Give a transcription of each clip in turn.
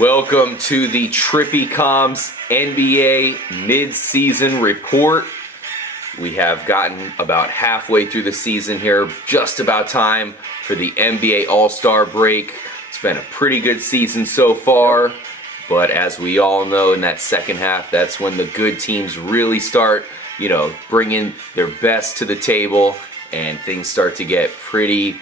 Welcome to the Trippy Comms NBA Midseason Report. We have gotten about halfway through the season here, just about time for the NBA All-Star break. It's been a pretty good season so far, but as we all know, in that second half, that's when the good teams really start, bringing their best to the table, and things start to get pretty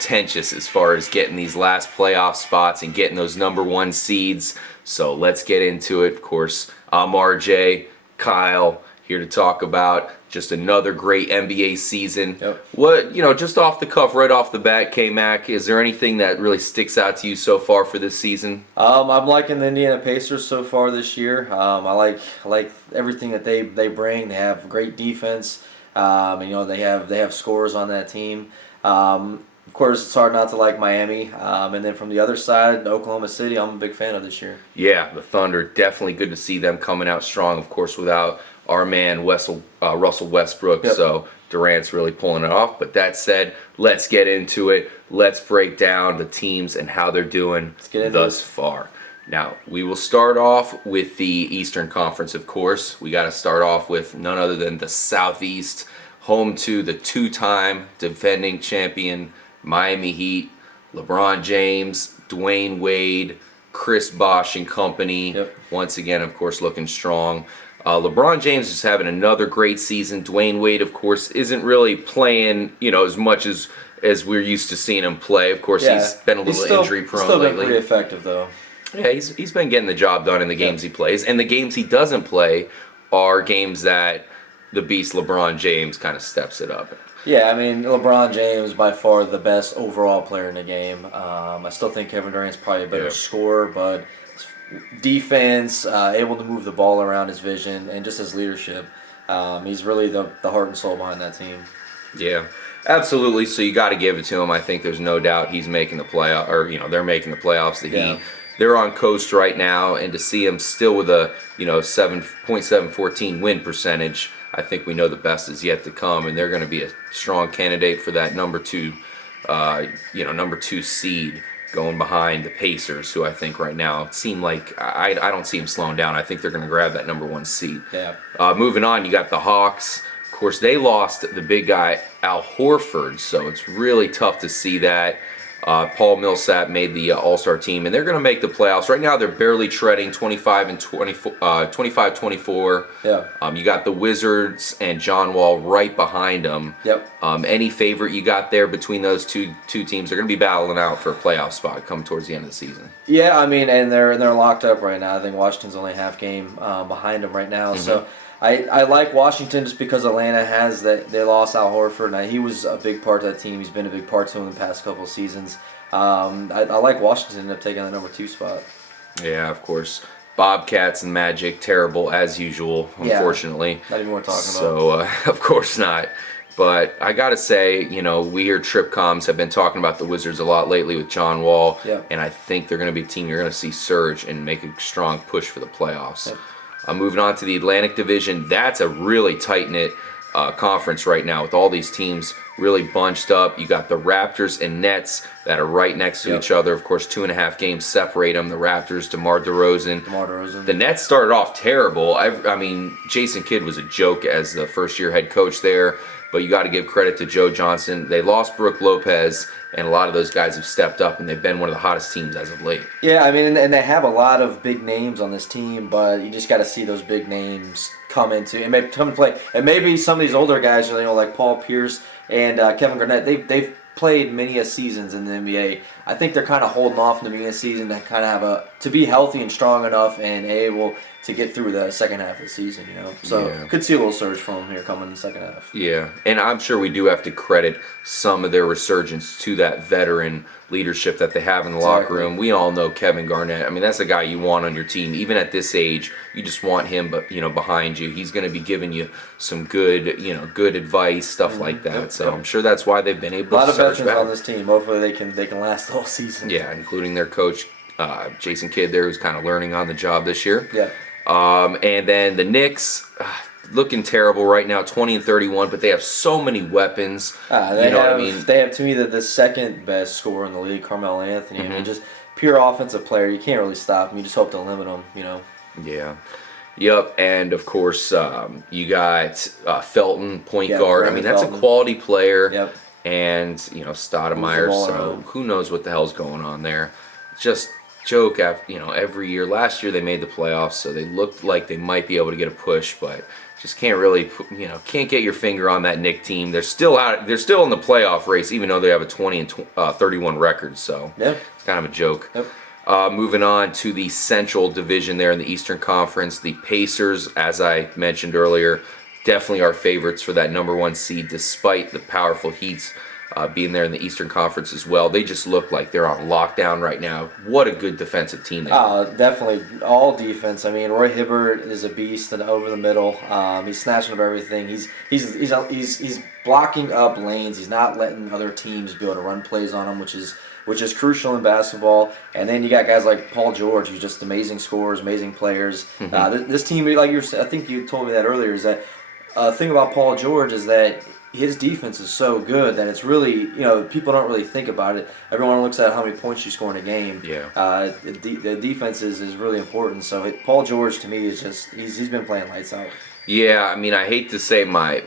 tenuous as far as getting these last playoff spots and getting those number one seeds. So let's get into it. Of course, I'm RJ, Kyle, here to talk about just another great NBA season. What, just off the cuff, right off the bat, K-Mac, is there anything that really sticks out to you so far for this season? I'm liking the Indiana Pacers so far this year. I like everything that they bring. They have great defense. They have scores on that team. Of course, it's hard not to like Miami. And then from the other side, Oklahoma City, I'm a big fan of this year. Yeah, the Thunder, definitely good to see them coming out strong. Of course, without our man Russell Westbrook, so Durant's really pulling it off. But that said, let's get into it. Let's break down the teams and how they're doing thus far. Now, we will start off with the Eastern Conference, of course. We got to start off with none other than the Southeast, home to the two-time defending champion Miami Heat, LeBron James, Dwayne Wade, Chris Bosh and company. Once again, of course, looking strong. LeBron James is having another great season. Dwayne Wade, of course, isn't really playing, as much as we're used to seeing him play. Of course, he's been a little injury prone lately. He's still been pretty effective, though. Yeah, he's been getting the job done in the games he plays. And the games he doesn't play are games that the beast LeBron James kind of steps it up. Yeah, LeBron James by far the best overall player in the game. I still think Kevin Durant's probably a better scorer, but defense, able to move the ball around, his vision, and just his leadership. He's really the heart and soul behind that team. Yeah, absolutely. So you got to give it to him. I think there's no doubt he's making the playoff, or they're making the playoffs. The Heat, they're on coast right now, and to see him still with a 7.714 win percentage, I think we know the best is yet to come, and they're going to be a strong candidate for that number two seed, going behind the Pacers, who I think right now seem like I don't see them slowing down. I think they're going to grab that number one seed. Yeah. Moving on, you got the Hawks. Of course, they lost the big guy Al Horford, so it's really tough to see that. Paul Millsap made the All-Star team, and they're going to make the playoffs. Right now, they're barely treading 25-24. Yeah. You got the Wizards and John Wall right behind them. Yep. Any favorite you got there between those two teams? They're going to be battling out for a playoff spot come towards the end of the season. Yeah, and they're locked up right now. I think Washington's only a half game behind them right now. Mm-hmm. So I like Washington just because Atlanta has that. They lost Al Horford. Now, he was a big part of that team. He's been a big part to them in the past couple of seasons. I like Washington end up taking the number 2 spot. Yeah, of course. Bobcats and Magic, terrible as usual, unfortunately. Not even worth talking about. So, of course not. But I got to say, we here Trip Comms have been talking about the Wizards a lot lately with John Wall. And I think they're going to be a team you're going to see surge and make a strong push for the playoffs. Moving on to the Atlantic Division, that's a really tight-knit conference right now with all these teams really bunched up. You got the Raptors and Nets that are right next to each other. Of course, 2.5 games separate them. The Raptors, DeMar DeRozan. The Nets started off terrible. Jason Kidd was a joke as the first-year head coach there, but you got to give credit to Joe Johnson. They lost Brook Lopez, and a lot of those guys have stepped up, and they've been one of the hottest teams as of late. Yeah, and they have a lot of big names on this team, but you just got to see those big names come and play. And maybe some of these older guys, like Paul Pierce and Kevin Garnett, they've played many seasons in the NBA. I think they're kind of holding off in the beginning of the season to kind of to be healthy and strong enough and able to get through the second half of the season, So could see a little surge from them here coming in the second half. Yeah, and I'm sure we do have to credit some of their resurgence to that veteran leadership that they have in the locker room. We all know Kevin Garnett. That's a guy you want on your team. Even at this age, you just want him behind you. He's going to be giving you some good advice, stuff like that. So I'm sure that's why they've been able to surge back. A lot of veterans on this team. Hopefully they can last the whole season. Yeah, including their coach, Jason Kidd there, who's kind of learning on the job this year. Yeah. And then the Knicks, looking terrible right now, 20-31, but they have so many weapons. They have to me the second best scorer in the league, Carmelo Anthony. Just pure offensive player. You can't really stop him. You just hope to limit him. Yeah. Yep, and of course you got Felton, point Yeah, guard. I Brandon mean, that's Felton. a quality player. Yep. And Stoudemire. Moves the ball So around. who knows what the hell's going on there? Just joke after every year. Last year they made the playoffs, so they looked like they might be able to get a push, but just can't really can't get your finger on that Knick team. They're still out. They're still in the playoff race, even though they have a 20-31 record. So it's kind of a joke. Yep. Moving on to the Central Division there in the Eastern Conference, the Pacers, as I mentioned earlier, definitely our favorites for that number 1 seed, despite the powerful Heats being there in the Eastern Conference as well. They just look like they're on lockdown right now. What a good defensive team they are. Definitely all defense. I mean, Roy Hibbert is a beast and over the middle. He's snatching up everything. He's blocking up lanes. He's not letting other teams be able to run plays on him, which is crucial in basketball. And then you got guys like Paul George, who's just amazing scorers, amazing players. This team, like I think you told me that earlier, is that thing about Paul George is that his defense is so good that it's really, people don't really think about it. Everyone looks at how many points you score in a game. Yeah. The defense is really important. So Paul George to me is just he's been playing lights out. Yeah, I mean, I hate to say my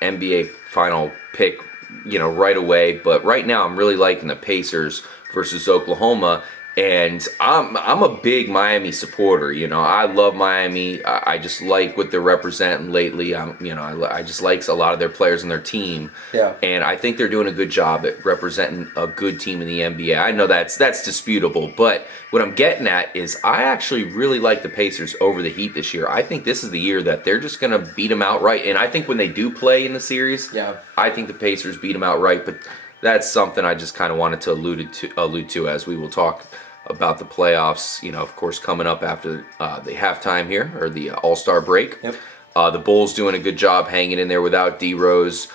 NBA final pick, right away, but right now I'm really liking the Pacers versus Oklahoma. And I'm a big Miami supporter. I love Miami. I just like what they're representing lately. I just like a lot of their players and their team. Yeah. And I think they're doing a good job at representing a good team in the NBA. I know that's disputable, but what I'm getting at is I actually really like the Pacers over the Heat this year. I think this is the year that they're just going to beat them outright. And I think when they do play in the series, I think the Pacers beat them outright. But that's something I just kind of wanted to allude to as we will talk about the playoffs, of course, coming up after the halftime here, or the All-Star break. Yep. The Bulls doing a good job hanging in there without D Rose.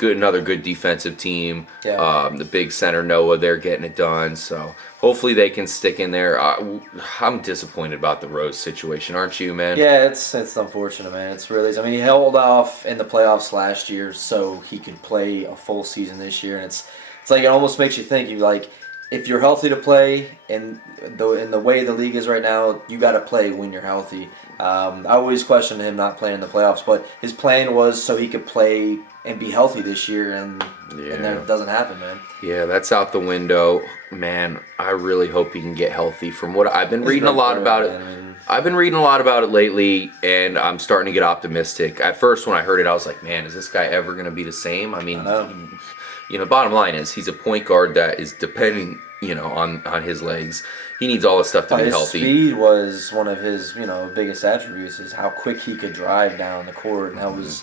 Another good defensive team. Yeah. The big center Noah, they're getting it done. So hopefully they can stick in there. I'm disappointed about the Rose situation, aren't you, man? Yeah, it's unfortunate, man. It's really. I mean, he held off in the playoffs last year so he could play a full season this year, and it's like it almost makes you think. If you're healthy to play, in the way the league is right now, you got to play when you're healthy. I always questioned him not playing in the playoffs, but his plan was so he could play and be healthy this year, and that doesn't happen, man. Yeah, that's out the window, man. I really hope he can get healthy. From what I've been reading a lot about it. I've been reading a lot about it lately, and I'm starting to get optimistic. At first, when I heard it, I was like, man, is this guy ever going to be the same? I mean, bottom line is he's a point guard that is depending, on his legs. He needs all this stuff to be healthy. His speed was one of his, biggest attributes is how quick he could drive down the court, and that was,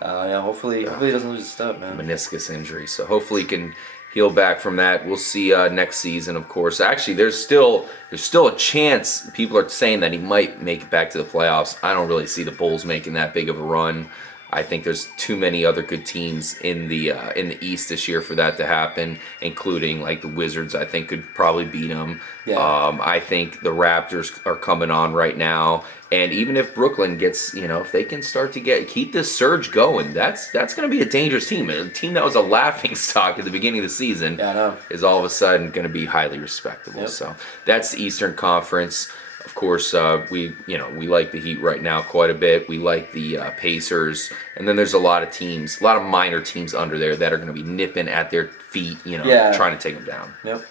hopefully he doesn't lose his stuff, man. Meniscus injury, so hopefully he can heal back from that. We'll see next season, of course. Actually, there's still a chance. People are saying that he might make it back to the playoffs. I don't really see the Bulls making that big of a run. I think there's too many other good teams in the East this year for that to happen, including like the Wizards. I think could probably beat them. Yeah. I think the Raptors are coming on right now, and even if Brooklyn gets, if they can start to keep this surge going, that's going to be a dangerous team. A team that was a laughing stock at the beginning of the season is all of a sudden going to be highly respectable. Yep. So that's the Eastern Conference. Of course, we like the Heat right now quite a bit. We like the Pacers, and then there's a lot of minor teams under there that are going to be nipping at their feet, trying to take them down. Yep.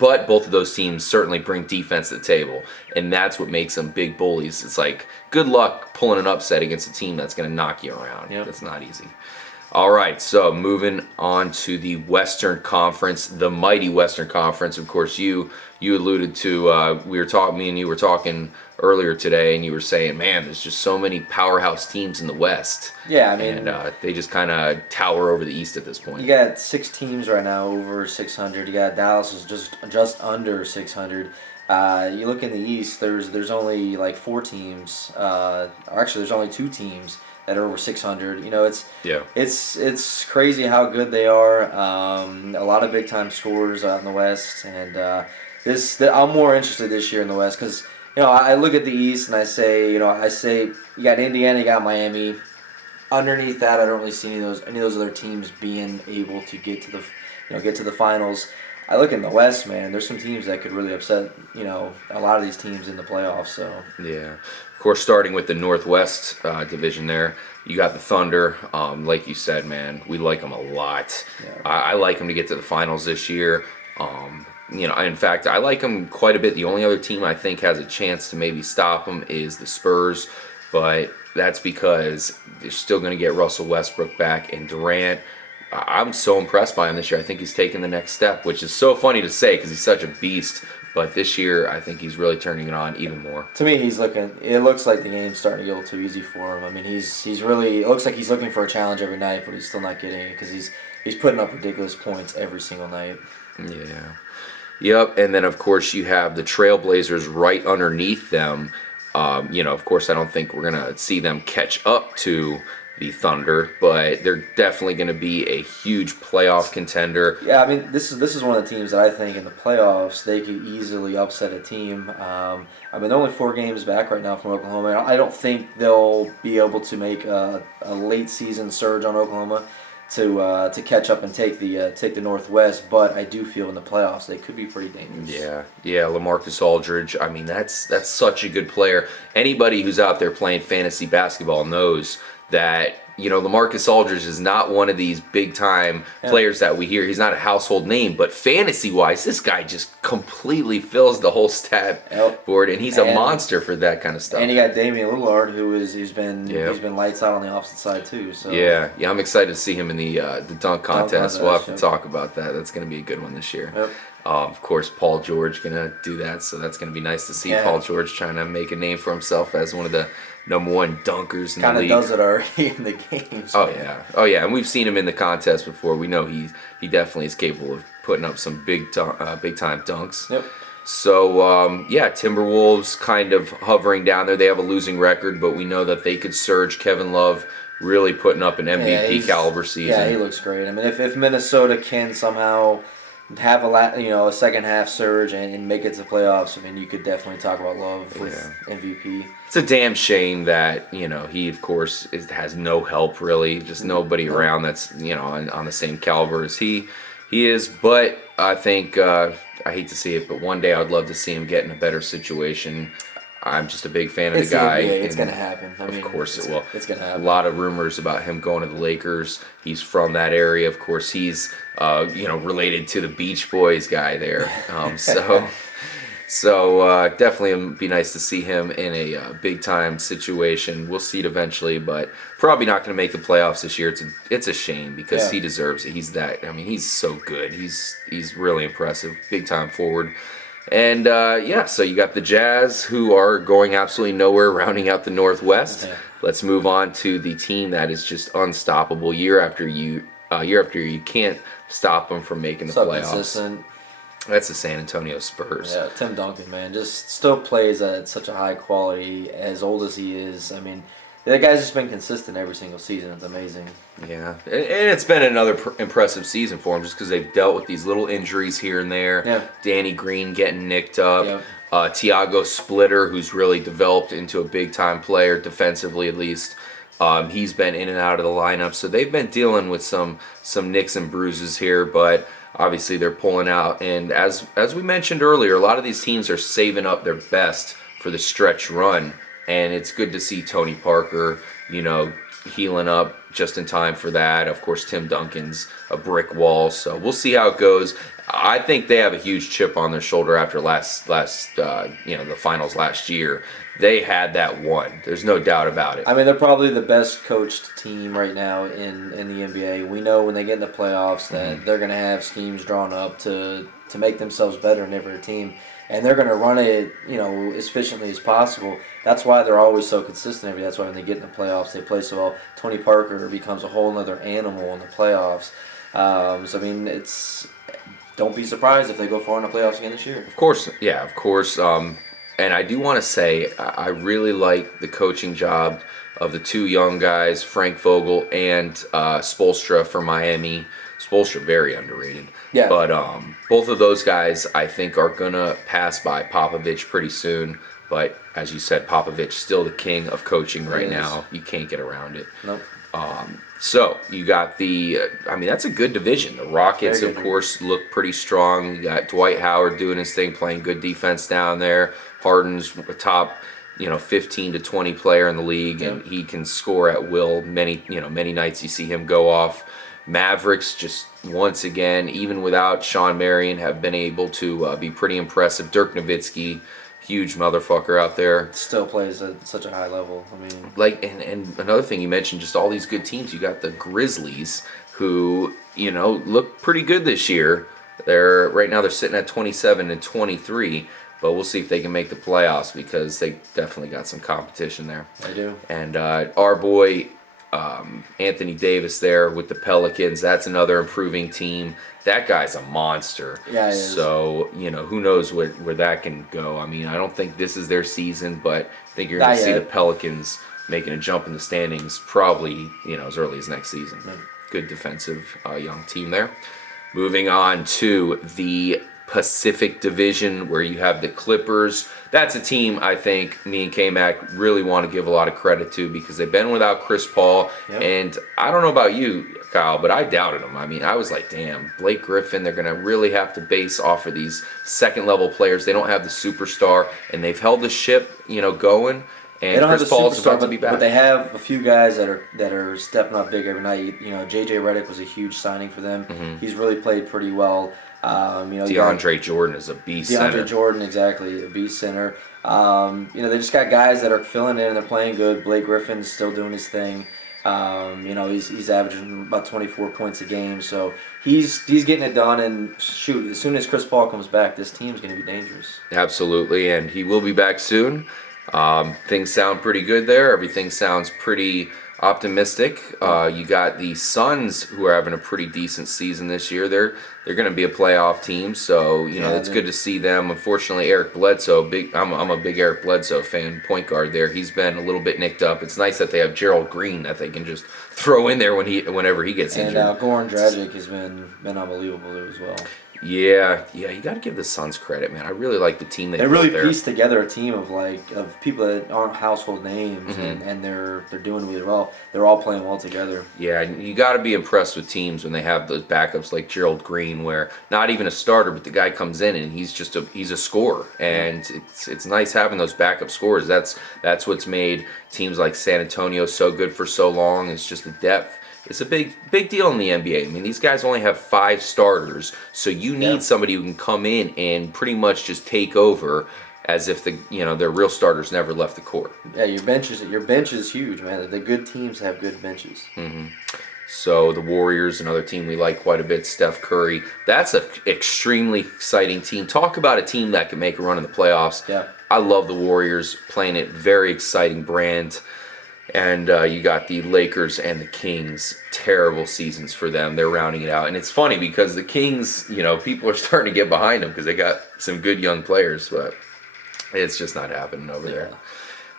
But both of those teams certainly bring defense to the table, and that's what makes them big bullies. It's like good luck pulling an upset against a team that's going to knock you around. Yep. That's not easy. All right, so moving on to the Western Conference, the mighty Western Conference. Of course, you alluded to, me and you were talking earlier today, and you were saying, man, there's just so many powerhouse teams in the West. Yeah, I mean, and they just kind of tower over the East at this point. You got 6 teams right now over 600. You got Dallas is just under 600. You look in the East, there's only like 4 teams. Or actually, there's only 2 teams that are over 600. It's crazy how good they are. A lot of big time scorers out in the West, and I'm more interested this year in the West because I look at the East and I say you got Indiana, you got Miami. Underneath that, I don't really see any of those other teams being able to get to the finals. I look in the West, man. There's some teams that could really upset, a lot of these teams in the playoffs. So Yeah. Of course, starting with the Northwest division there, you got the Thunder. Like you said, man, we like them a lot. yeah, I like them to get to the finals this year. In fact, I like them quite a bit. The only other team I think has a chance to maybe stop them is the Spurs, but that's because they're still going to get Russell Westbrook back and Durant. I'm so impressed by him this year. I think he's taken the next step, which is so funny to say because he's such a beast. But this year, I think he's really turning it on even more. to me, it looks like the game's starting to get a little too easy for him. I mean, he's really. It looks like he's looking for a challenge every night, but he's still not getting it because he's putting up ridiculous points every single night. Yeah. Yep. And then, of course, you have the Trailblazers right underneath them. Of course, I don't think we're going to see them catch up to the Thunder, but they're definitely going to be a huge playoff contender. Yeah, I mean, this is one of the teams that I think in the playoffs they could easily upset a team. They're only 4 games back right now from Oklahoma. I don't think they'll be able to make a late season surge on Oklahoma to catch up and take the Northwest, but I do feel in the playoffs they could be pretty dangerous. Yeah, LaMarcus Aldridge. I mean, that's such a good player. Anybody who's out there playing fantasy basketball knows that LaMarcus Aldridge is not one of these big time players that we hear. He's not a household name, but fantasy wise, this guy just completely fills the whole stat board, and he's a monster for that kind of stuff. And you got Damian Lillard, who's been lights out on the opposite side too. So yeah, I'm excited to see him in the dunk contest. We'll have to talk about that. That's going to be a good one this year. Yep. Of course, Paul George gonna do that, so that's gonna be nice to see Paul George trying to make a name for himself as one of the number 1 dunkers in the league. Kind of does it already in the games. Oh yeah, and we've seen him in the contest before. We know he definitely is capable of putting up some big time dunks. Yep. So Timberwolves kind of hovering down there. They have a losing record, but we know that they could surge. Kevin Love really putting up an MVP caliber season. Yeah, he looks great. I mean, if Minnesota can somehow have a second half surge and make it to the playoffs, I mean, you could definitely talk about Love with MVP. It's a damn shame that he of course has no help really, just nobody around that's on the same caliber as he is. But I think I hate to see it, but one day I'd love to see him get in a better situation. I'm just a big fan of the guy. It's going to happen. Of course it will. It's going to happen. A lot of rumors about him going to the Lakers. He's from that area. Of course, he's related to the Beach Boys guy there. So definitely it'd be nice to see him in a big time situation. We'll see it eventually, but probably not going to make the playoffs this year. It's a shame because he deserves it. He's so good. He's really impressive. Big time forward. And so you got the Jazz, who are going absolutely nowhere, rounding out the Northwest. Okay. Let's move on to the team that is just unstoppable year after year. You can't stop them from making the playoffs. Consistent. That's the San Antonio Spurs. Yeah, Tim Duncan, man, just still plays at such a high quality. As old as he is, I mean, that guy's just been consistent every single season. It's amazing. Yeah, and it's been another impressive season for him just because they've dealt with these little injuries here and there. Yeah. Danny Green getting nicked up. Yep. Tiago Splitter, who's really developed into a big-time player, defensively at least. He's been in and out of the lineup, so they've been dealing with some nicks and bruises here, but obviously they're pulling out. And as we mentioned earlier, a lot of these teams are saving up their best for the stretch run, and it's good to see Tony Parker, healing up just in time for that. Of course, Tim Duncan's a brick wall, so we'll see how it goes. I think they have a huge chip on their shoulder after the finals last year. They had that one. There's no doubt about it. I mean, they're probably the best coached team right now in the NBA. We know when they get in the playoffs that they're going to have schemes drawn up to make themselves better in every team, and they're going to run it, as efficiently as possible. That's why they're always so consistent. That's why when they get in the playoffs, they play so well. Tony Parker becomes a whole other animal in the playoffs. Don't be surprised if they go far in the playoffs again this year. Of course. And I do want to say I really like the coaching job of the 2 young guys, Frank Vogel and Spoelstra for Miami. Spoelstra, very underrated. Yeah. But both of those guys, I think, are going to pass by Popovich pretty soon. But as you said, Popovich still the king of coaching right now. You can't get around it. Nope. So you got that's a good division. The Rockets, Very of good. course, look pretty strong. You got Dwight Howard doing his thing, playing good defense down there. Harden's a top, 15 to 20 player in the league, and Yep. he can score at will. Many nights you see him go off. Mavericks just once again, even without Sean Marion, have been able to be pretty impressive. Dirk Nowitzki, huge motherfucker out there. Still plays at such a high level. I mean, And another thing you mentioned, just all these good teams. You got the Grizzlies, who look pretty good this year. They're sitting at 27 and 23, but we'll see if they can make the playoffs because they definitely got some competition there. they do. And our boy Anthony Davis there with the Pelicans, that's another improving team. That guy's a monster. Yeah, he is. So, who knows where that can go. I mean, I don't think this is their season, but I think you're going to see the Pelicans making a jump in the standings probably, as early as next season. Yeah. Good defensive young team there. Moving on to the Pacific Division, where you have the Clippers. That's a team I think me and K-Mac really want to give a lot of credit to because they've been without Chris Paul. Yep. And I don't know about you, Kyle, but I doubted them. I mean, I was like, damn, Blake Griffin, they're going to really have to base off of these second-level players. They don't have the superstar, and they've held the ship, going. They And don't have Chris the Paul's superstar, about to be back. but they have a few guys that are stepping up big every night. JJ Redick was a huge signing for them. Mm-hmm. He's really played pretty well. DeAndre Jordan is a beast center. DeAndre Jordan, exactly, a beast center. They just got guys that are filling in and they're playing good. Blake Griffin's still doing his thing. He's averaging about 24 points a game, so he's getting it done. And shoot, as soon as Chris Paul comes back, this team's going to be dangerous. Absolutely, and he will be back soon. Things sound pretty good there. Everything sounds pretty optimistic. You got the Suns, who are having a pretty decent season this year. They're going to be a playoff team, so it's good to see them. Unfortunately, Eric Bledsoe, I'm a big Eric Bledsoe fan, point guard there. He's been a little bit nicked up. It's nice that they have Gerald Green that they can just throw in there whenever he gets injured. And Goran Dragic has been unbelievable as well. Yeah, you got to give the Suns credit, man. I really like the team they really built there. pieced together a team of people that aren't household names, and they're doing really well. They're all playing well together. Yeah, you got to be impressed with teams when they have those backups like Gerald Green, where not even a starter, but the guy comes in and he's a scorer, and it's nice having those backup scorers. That's what's made teams like San Antonio so good for so long. It's just the depth. It's a big deal in the NBA. I mean, these guys only have 5 starters, so you need somebody who can come in and pretty much just take over as if their real starters never left the court. Yeah, your bench is huge, man. The good teams have good benches. Mm-hmm. So the Warriors, another team we like quite a bit, Steph Curry. That's an extremely exciting team. Talk about a team that can make a run in the playoffs. Yeah. I love the Warriors playing it. Very exciting brand. And you got the Lakers and the Kings. Terrible seasons for them. They're rounding it out. And it's funny because the Kings, people are starting to get behind them because they got some good young players, but it's just not happening over there.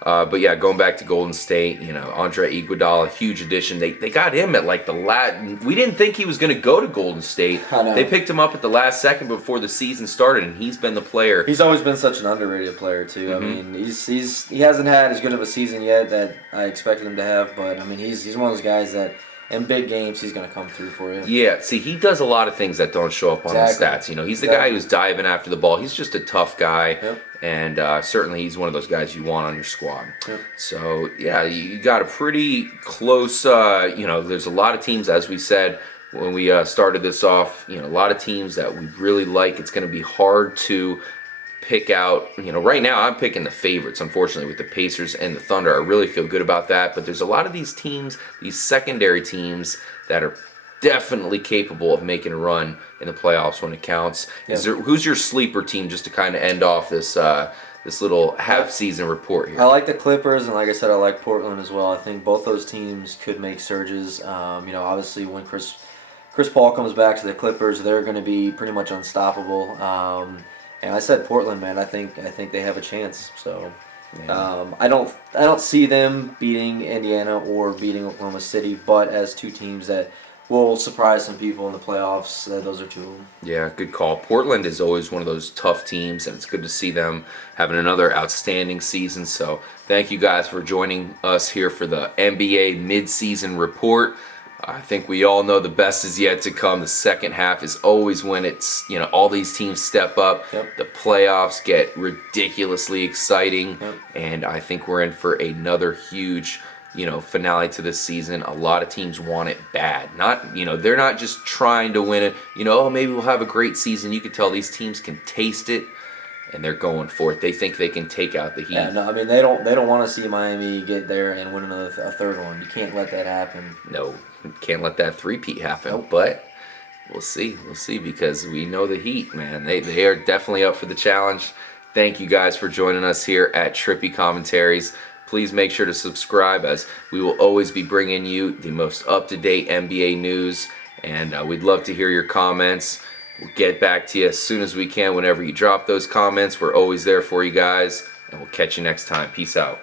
But yeah, going back to Golden State, Andre Iguodala, huge addition. They got him at like the last. We didn't think he was going to go to Golden State. I know. They picked him up at the last second before the season started, and he's been the player. He's always been such an underrated player too. I mean, he hasn't had as good of a season yet that I expected him to have, but I mean, he's one of those guys that in big games he's going to come through for you. Yeah, see, he does a lot of things that don't show up on the stats. He's the guy who's diving after the ball. He's just a tough guy. Yep. And certainly he's one of those guys you want on your squad. Yep. So, yeah, you got a pretty close, there's a lot of teams, as we said when we started this off, a lot of teams that we really like. It's going to be hard to pick out. Right now I'm picking the favorites, unfortunately, with the Pacers and the Thunder. I really feel good about that. But there's a lot of these teams, these secondary teams, that are definitely capable of making a run in the playoffs when it counts. Yeah. Who's your sleeper team, just to kind of end off this little half-season report here? I like the Clippers, and like I said, I like Portland as well. I think both those teams could make surges. Obviously when Chris Paul comes back to the Clippers, they're going to be pretty much unstoppable. And I said Portland, man. I think they have a chance. So I don't see them beating Indiana or beating Oklahoma City, but as two teams that will surprise some people in the playoffs. Those are two of them. Yeah, good call. Portland is always one of those tough teams, and it's good to see them having another outstanding season. So thank you guys for joining us here for the NBA midseason report. I think we all know the best is yet to come. The second half is always when it's, all these teams step up. Yep. The playoffs get ridiculously exciting, Yep. and I think we're in for another huge finale to this season. A lot of teams want it bad. They're not just trying to win it. Oh, maybe we'll have a great season. You can tell these teams can taste it, and they're going for it. They think they can take out the Heat. Yeah, no, I mean they don't want to see Miami get there and win a third one. You can't let that happen. No, can't let that three-peat happen. Nope. But we'll see, because we know the Heat, man. They are definitely up for the challenge. Thank you guys for joining us here at Trippy Commentaries. Please make sure to subscribe, as we will always be bringing you the most up-to-date NBA news, and we'd love to hear your comments. We'll get back to you as soon as we can whenever you drop those comments. We're always there for you guys, and we'll catch you next time. Peace out.